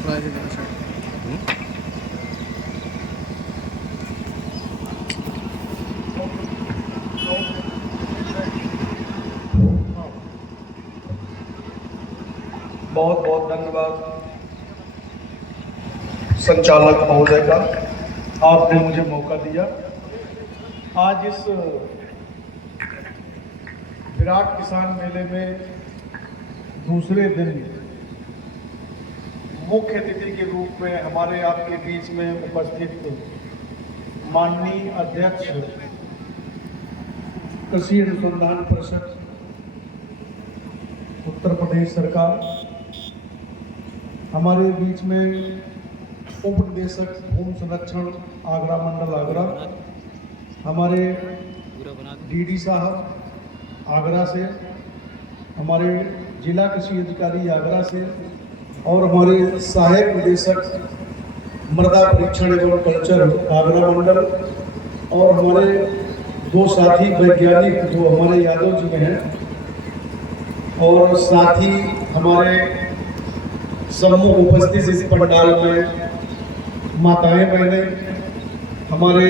बहुत बहुत धन्यवाद संचालक महोदय का, आपने मुझे मौका दिया। आज इस विराट किसान मेले में दूसरे दिन मुख्य अतिथि के रूप में हमारे आपके बीच में उपस्थित माननीय अध्यक्ष कृषि अनुसंधान परिषद उत्तर प्रदेश सरकार, हमारे बीच में उप निदेशक भूमि संरक्षण आगरा मंडल आगरा, हमारे डीडी साहब आगरा से, हमारे जिला कृषि अधिकारी आगरा से और हमारे सहायक निदेशक मृदा परीक्षण एवं कल्चर आगरा मंडल और हमारे दो साथी वैज्ञानिक जो हमारे यादव जी में हैं, और साथ ही हमारे सम्मुख उपस्थित इस पंडाल में माताएं बहनें, हमारे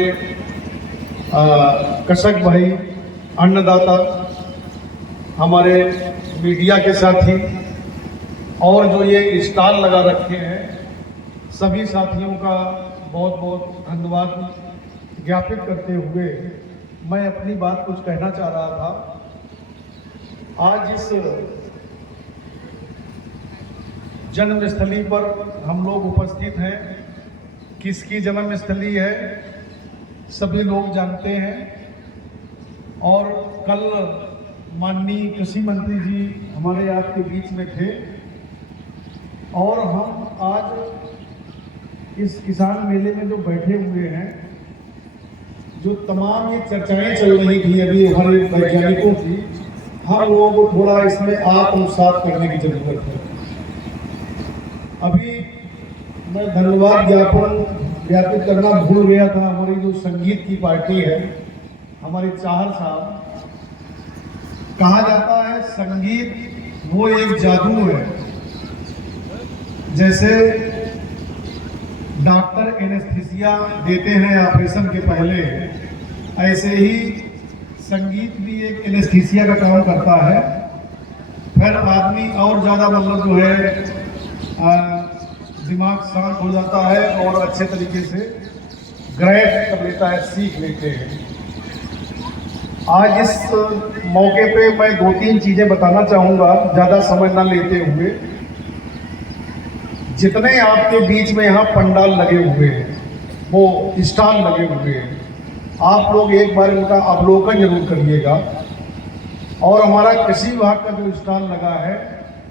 कृषक भाई, अन्नदाता, हमारे मीडिया के साथी और जो ये स्टॉल लगा रखे हैं, सभी साथियों का बहुत बहुत धन्यवाद ज्ञापित करते हुए मैं अपनी बात कुछ कहना चाह रहा था। आज इस जन्मस्थली पर हम लोग उपस्थित हैं। किसकी जन्मस्थली है सभी लोग जानते हैं, और कल माननीय कृषि मंत्री जी हमारे आपके बीच में थे, और हम आज इस किसान मेले में जो बैठे हुए हैं, जो तमाम ये चर्चाएं चल रही थी अभी हमारे वैज्ञानिकों की, हम लोगों को थोड़ा इसमें आत्मसात करने की जरूरत है। अभी मैं धन्यवाद ज्ञापित करना भूल गया था। हमारी जो संगीत की पार्टी है, हमारे चाहर साहब, कहा जाता है संगीत वो एक जादू है। जैसे डॉक्टर एनेस्थीसिया देते हैं ऑपरेशन के पहले, ऐसे ही संगीत भी एक एनेस्थीसिया का काम करता है। फिर आदमी और ज़्यादा मतलब जो है दिमाग शांत हो जाता है और अच्छे तरीके से ग्रैस्प कर लेता है, सीख लेते हैं। आज इस मौके पे मैं 2-3 चीज़ें बताना चाहूँगा, ज़्यादा समय ना लेते हुए। जितने आपके बीच में यहाँ पंडाल लगे हुए हैं, वो स्टॉल लगे हुए हैं, आप लोग एक बार इनका अवलोकन जरूर करिएगा। और हमारा कृषि विभाग का जो स्टॉल लगा है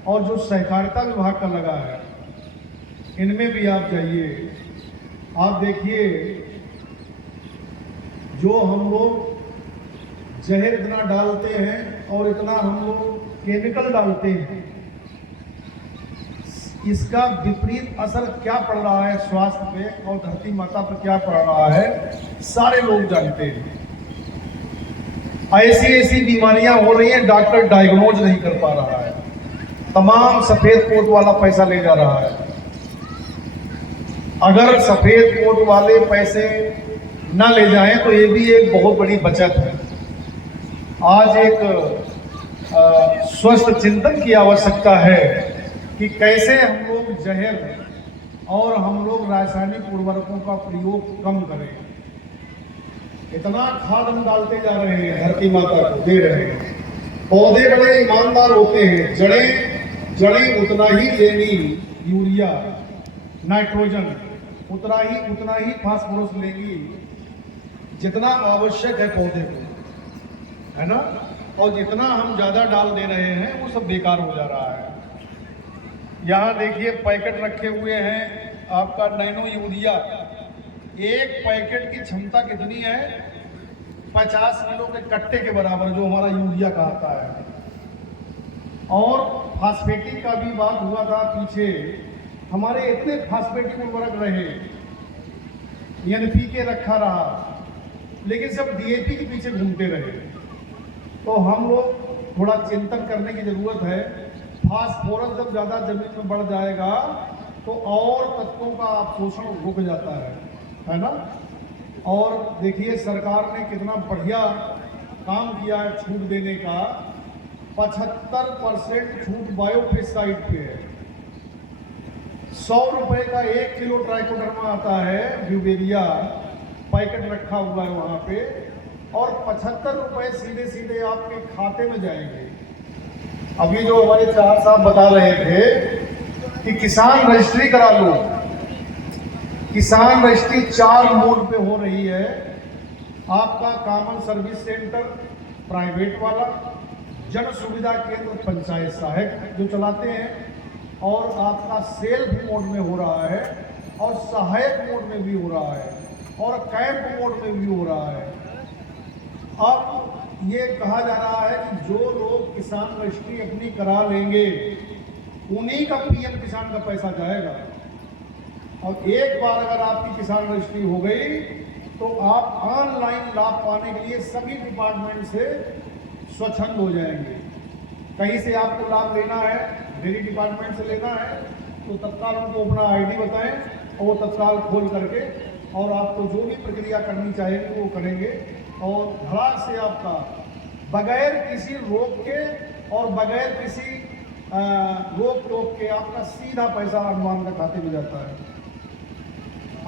और जो सहकारिता विभाग का लगा है, इनमें भी आप जाइए। आप देखिए, जो हम लोग जहर इतना डालते हैं और इतना हम लोग केमिकल डालते हैं, इसका विपरीत असर क्या पड़ रहा है स्वास्थ्य पे और धरती माता पर क्या पड़ रहा है, सारे लोग जानते हैं। ऐसी ऐसी बीमारियां हो रही हैं, डॉक्टर डायग्नोज नहीं कर पा रहा है, तमाम सफेद कोट वाला पैसा ले जा रहा है। अगर सफेद कोट वाले पैसे न ले जाएं तो ये भी एक बहुत बड़ी बचत है। आज एक स्वस्थ चिंतन की आवश्यकता है कि कैसे हम लोग जहर और हम लोग रासायनिक उर्वरकों का प्रयोग कम करें। इतना खाद हम डालते जा रहे हैं, धरती माता को दे रहे हैं। पौधे बड़े ईमानदार होते हैं, जड़ें उतना ही लेनी यूरिया, नाइट्रोजन, उतना ही फास्फोरस लेगी जितना आवश्यक है पौधे को, है ना। और जितना हम ज़्यादा डाल दे रहे हैं वो सब बेकार हो जा रहा है। यहाँ देखिए पैकेट रखे हुए हैं आपका नैनो यूरिया। एक पैकेट की क्षमता कितनी है? 50 किलो के कट्टे के बराबर जो हमारा यूरिया का आता है। और फास्फेटिक का भी बात हुआ था पीछे, हमारे इतने फास्फेटिक उर्वरक रहे, NPK रखा रहा, लेकिन सब DAP के पीछे घूमते रहे। तो हम लोग थोड़ा चिंतन करने की जरूरत है। फास्फोरस जब ज़्यादा जमीन में बढ़ जाएगा तो और तत्वों का शोषण रुक जाता है ना। और देखिए सरकार ने कितना बढ़िया काम किया है छूट देने का। 75% छूट बायोपेस्टिसाइड पे है। 100 रुपए का 1 किलो ट्राइकोडर्मा आता है ब्यूवेरिया, पैकेट रखा हुआ है वहां पे, और 75 रुपए सीधे सीधे आपके खाते में जाएंगे। अभी जो हमारे चार साहब बता रहे थे कि किसान रजिस्ट्री करा लो, किसान रजिस्ट्री 4 मोड पे हो रही है। आपका कॉमन सर्विस सेंटर प्राइवेट वाला, जन सुविधा केंद्र पंचायत सहायक जो चलाते हैं, और आपका सेल्फ मोड में हो रहा है, और सहायक मोड में भी हो रहा है, और कैंप मोड में भी हो रहा है। अब ये कहा जा रहा है कि जो लोग किसान रजिस्ट्री अपनी करा लेंगे उन्हीं का पीएम किसान का पैसा जाएगा। और एक बार अगर आपकी किसान रजिस्ट्री हो गई तो आप ऑनलाइन लाभ पाने के लिए सभी डिपार्टमेंट से स्वच्छंद हो जाएंगे। कहीं से आपको लाभ लेना है, डेयरी डिपार्टमेंट से लेना है, तो तत्काल उनको अपना आईडी बताएं और वो तत्काल खोल करके और आपको जो भी प्रक्रिया करनी चाहेंगे वो करेंगे। और धड़ाक से आपका बगैर किसी रोक के और बगैर किसी रोक टोक के आपका सीधा पैसा अनुमान का खाते में जाता है।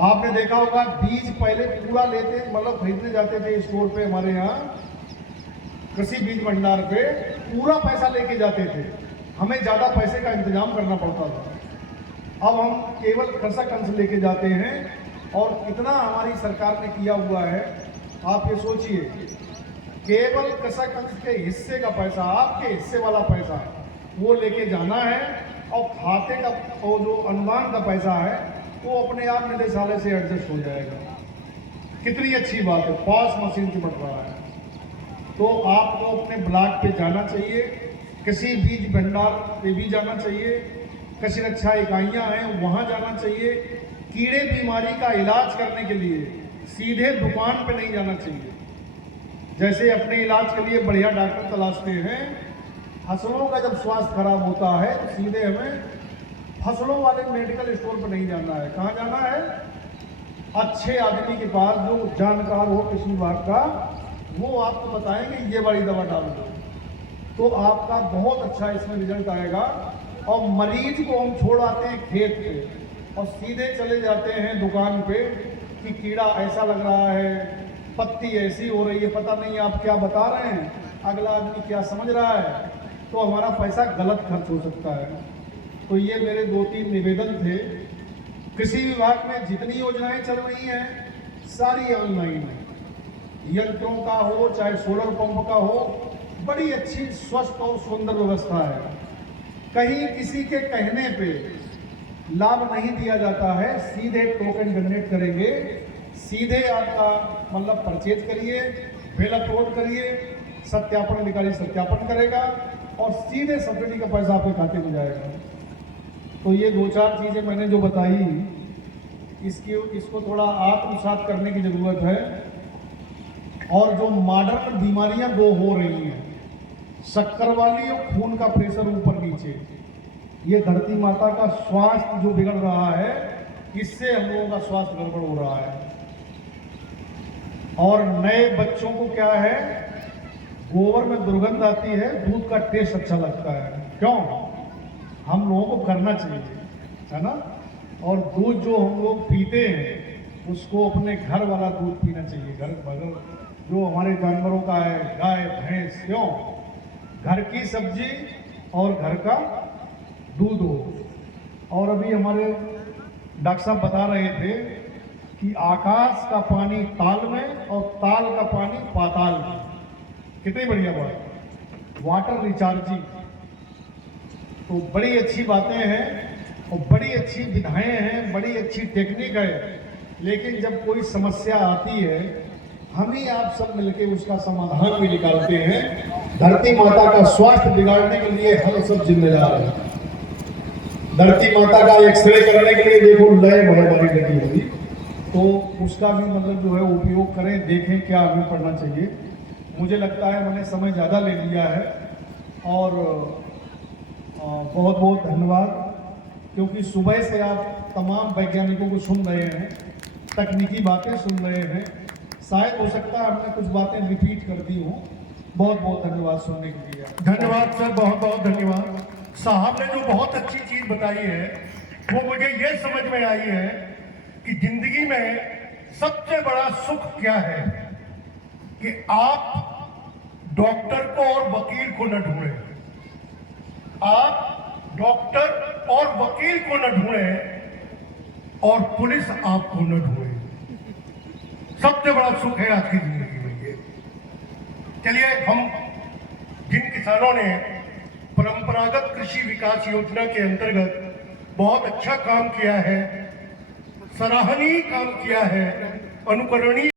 आपने देखा होगा बीज पहले पूरा लेते, मतलब खरीदने जाते थे स्टोर पे, हमारे यहाँ कृषि बीज भंडार पे पूरा पैसा लेके जाते थे, हमें ज़्यादा पैसे का इंतजाम करना पड़ता था। अब हम केवल कृषक अंश लेके जाते हैं, और कितना हमारी सरकार ने किया हुआ है आप ये सोचिए। केवल कृषक अंश के हिस्से का पैसा, आपके हिस्से वाला पैसा वो लेके जाना है, और खाते का वो जो अनुदान का पैसा है वो अपने आप निदेशालय से एडजस्ट हो जाएगा। कितनी अच्छी बात है, पॉस मशीन से बढ़ रहा है। तो आपको अपने ब्लॉक पे जाना चाहिए, कृषि बीज भंडार पे भी जाना चाहिए, कृषि रक्षा इकाइयाँ हैं वहाँ जाना चाहिए। कीड़े बीमारी का इलाज करने के लिए सीधे दुकान पे नहीं जाना चाहिए। जैसे अपने इलाज के लिए बढ़िया डॉक्टर तलाशते हैं, फसलों का जब स्वास्थ्य खराब होता है तो सीधे हमें फसलों वाले मेडिकल स्टोर पर नहीं जाना है। कहाँ जाना है? अच्छे आदमी के पास जो जानकार हो कृषि विभाग का, वो आपको बताएंगे ये वाली दवा डाल दो, तो आपका बहुत अच्छा इसमें रिजल्ट आएगा। और मरीज को हम छोड़ आते हैं खेत पे और सीधे चले जाते हैं दुकान पे कि कीड़ा ऐसा लग रहा है, पत्ती ऐसी हो रही है, पता नहीं आप क्या बता रहे हैं, अगला आदमी क्या समझ रहा है, तो हमारा पैसा गलत खर्च हो सकता है। तो ये मेरे 2-3 निवेदन थे। कृषि विभाग में जितनी योजनाएं चल रही हैं सारी ऑनलाइन है, यंत्रों का हो चाहे सोलर पंप का हो, बड़ी अच्छी स्वस्थ और सुंदर व्यवस्था है। कहीं किसी के कहने पे लाभ नहीं दिया जाता है, सीधे टोकन जनरेट करेंगे, सीधे आपका मतलब परचेज करिए, बिल अपलोड करिए, सत्यापन अधिकारी सत्यापन करेगा और सीधे सब्सिडी का पैसा आपके खाते में जाएगा। तो ये 2-4 चीज़ें मैंने जो बताई, इसको थोड़ा आत्मसात करने की ज़रूरत है। और जो मॉडर्न बीमारियां 2 हो रही हैं, शक्कर वाली और खून का प्रेशर ऊपर नीचे, ये धरती माता का स्वास्थ्य जो बिगड़ रहा है, इससे हम लोगों का स्वास्थ्य गड़बड़ हो रहा है। और नए बच्चों को क्या है, गोबर में दुर्गंध आती है, दूध का टेस्ट अच्छा लगता है। क्यों? हम लोगों को करना चाहिए, है ना। और दूध जो हम लोग पीते हैं उसको अपने घर वाला दूध पीना चाहिए, घर बगल जो हमारे जानवरों का है, गाय भैंस, क्यों, घर की सब्जी और घर का दूध हो। और अभी हमारे डॉक्टर साहब बता रहे थे कि आकाश का पानी ताल में और ताल का पानी पाताल में, कितनी बढ़िया बात, वाटर रिचार्जिंग। तो बड़ी अच्छी बातें हैं और बड़ी अच्छी विधाएं हैं, बड़ी अच्छी टेक्निक है। लेकिन जब कोई समस्या आती है, हम ही आप सब मिलके उसका समाधान भी निकालते हैं। धरती माता का स्वास्थ्य बिगाड़ने के लिए हम सब जिम्मेदार हैं। धरती माता का एक्सरे करने के लिए देखो नए बड़ी लगी होगी, तो उसका भी मतलब जो है उपयोग करें, देखें क्या आगे पढ़ना चाहिए। मुझे लगता है मैंने समय ज़्यादा ले लिया है और बहुत बहुत धन्यवाद। क्योंकि सुबह से आप तमाम वैज्ञानिकों को सुन रहे हैं, तकनीकी बातें सुन रहे हैं। शायद हो सकता है हमने कुछ बातें रिपीट कर दी हूँ। बहुत बहुत धन्यवाद सुनने के लिए। धन्यवाद सर, बहुत बहुत धन्यवाद। साहब ने जो बहुत अच्छी चीज बताई है वो मुझे ये समझ में आई है कि जिंदगी में सबसे बड़ा सुख क्या है कि आप डॉक्टर को और वकील को न ढूंढें, आप डॉक्टर और वकील को न ढूंढें और पुलिस आपको न ढूंढे। सबसे बड़ा सुख है आज की जिंदगी में ये। चलिए, हम जिन किसानों ने परंपरागत कृषि विकास योजना के अंतर्गत बहुत अच्छा काम किया है, सराहनीय काम किया है, अनुकरणीय